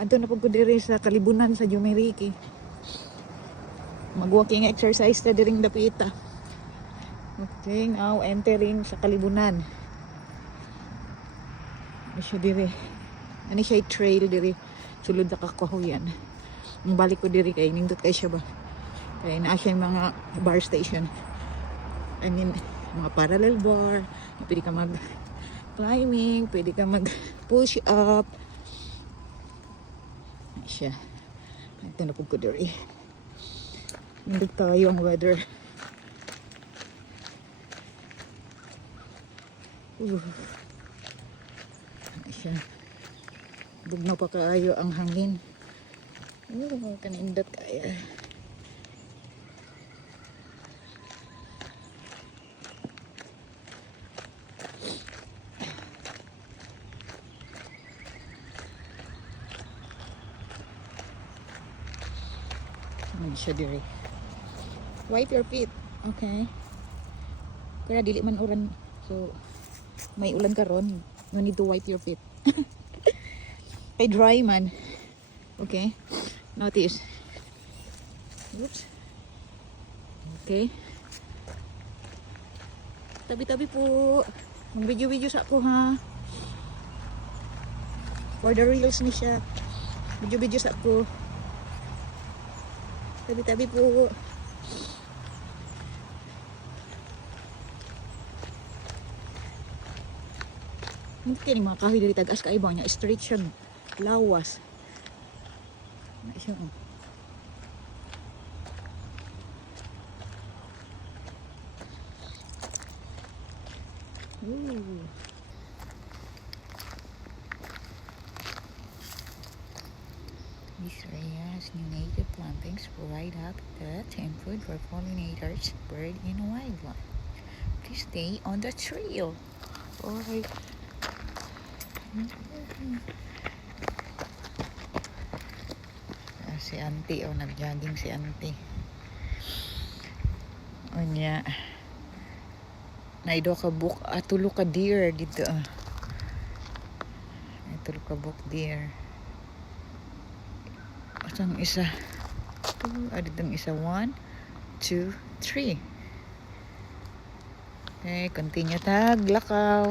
Adto na pud ko diri sa Kalibunan sa Jumeriki. Mag-walking exercise ta diring dapita. Okay, now entering sa Kalibunan. Ano siya diri? Ano siya trail diri? Sulod na kakahuyan. Ang balik ko diri kay nindot kay siya ba? Kaya naa siya yung mga bar station. I mean, mga parallel bar. Pwede ka mag climbing, pwede ka mag push up. Ay siya. Ito na po ko diri. Nindot tayo ang weather. Ay siya. Bugnaw pa kaayo ang hangin. Kanindot kaya. Siya diri. Wipe your feet. Okay. Kaya dili man uran. So, may ulan karon. You need to wipe your feet. Kay dry man. Okay. Notice. Oops. Okay. Tabi-tabi po. Mag-video-video sa ako ha. For the reels ni siya. Video-video sa ako. Tabi-tabi po. Mungkin mga kahoy diri tagas kay ba niya straight siya. Lawas. Na siya. Ooh. These areas, new native plantings provide habitat and food for pollinators, bird and wildlife. Please stay on the trail. Okay. Si auntie, nag-jogging si auntie. O niya. Naido ka book, tulo ka deer dito. Tulo ka book deer. Ang isa. Aditong isa. 1, 2, 3. Okay, continue tag. Lakaw.